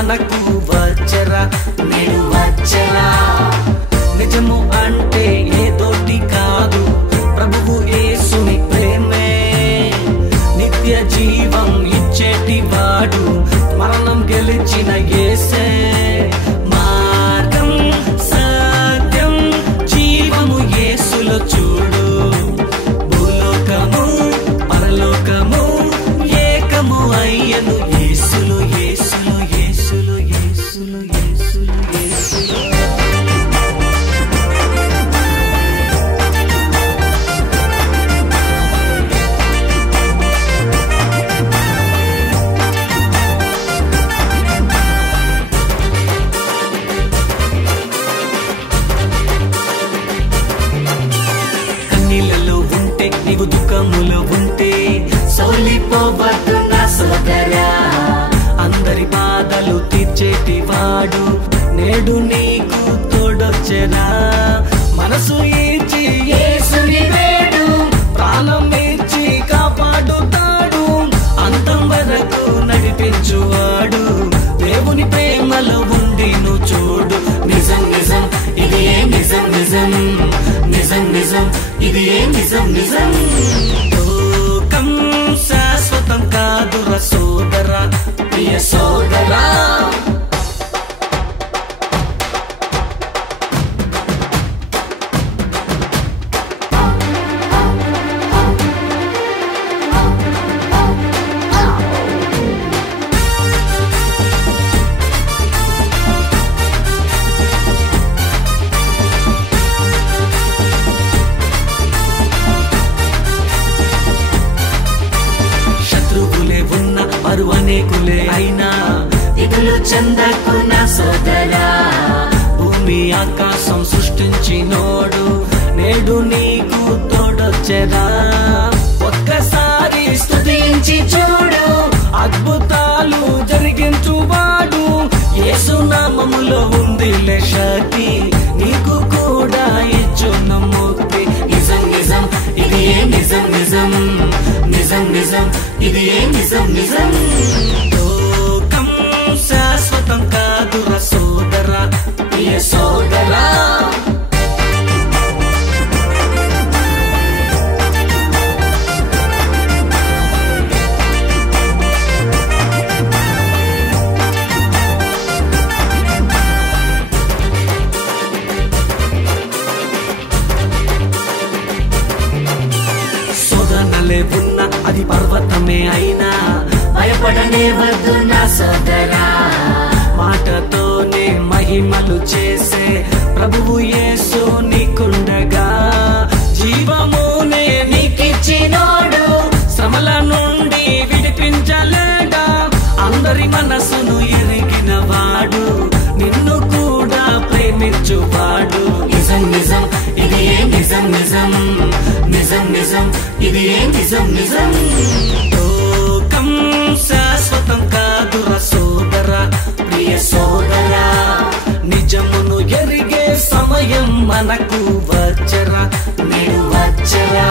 మనకు వచ్చరా, నేడు వచ్చరా. నిజము అంటే ఏదోటి కాదు, ప్రభువు యేసుని ప్రేమే. నిత్య జీవం ఇచ్చేటి వాడు, మరణం గెలిచిన యేసే. మార్గం సత్యం జీవము యేసులో చూడు. భూలోకము పరలోకము ఏకము అయ్యను యేసులో, యేసులో, యేసులో, యేసులో, యేసులో, యేసులో. కన్నీళ్ళలో ఉంటే, నీవు దుఃఖములో ఉంటే సోలిపోవద్దు నా సోదరా. అందరి బాధలు తీర్చేటి వాడు నేడు నీకు తోడొచ్చరా. మనసు ఇచ్చి యేసుని వేడు, ప్రాణం ఇచ్చి కాపాడుతాడు. అంతం వరకు నడిపించువాడు, దేవుని ప్రేమలో ఉండి నువ్వు చూడు. నిజం నిజం ఇది ఏ నిజం, నిజం నిజం నిజం ఇది ఏ నిజం, నిజం. లోకం శాశ్వతం కాదురా సోదరా, ప్రియ సోదరా. అనేకులే అయినా ఇదులు చెందకు నా సోదరా. భూమి ఆకాశం సృష్టించినోడు నేడు నీకు తోడొచ్చరా. ఒక్కసారి స్తుతించి చూడు, అద్భుతాలు జరిగించువాడు. యేసు నామములో ఉందిలే శక్తి, నీకు కూడా ఇచ్చును ముక్తి. నిజం నిజం ఇది ఏ నిజం, నిజం నిజం నిజం ఇది ఏ నిజం, నిజం. లోకం శాశ్వతం కాదురా సోదరా, ప్రియ సోదరా. శోధనలే ఉన్న అది పర్వతమే అయినా భయపడనే వద్దు నా సోదరా. మాటతోనే మహిమలు చేసే ప్రభువు యేసు నీకుండగా. జీవమునే నీకిచ్చినోడు, శ్రమల నుండి విడిపించలేడా. అందరి మనసును ఎరిగిన వాడు, నిన్ను కూడా ప్రేమించువాడు. నిజం నిజం ఇది ఏ నిజం, నిజం నిజం నిజం ఇది ఏ నిజం, నిజం. లోకం శాశ్వతం కాదురా సోదరా, ప్రియ సోదరా. నిజమును ఎరిగే సమయం మనకు వచ్చరా, నేడు వచ్చరా.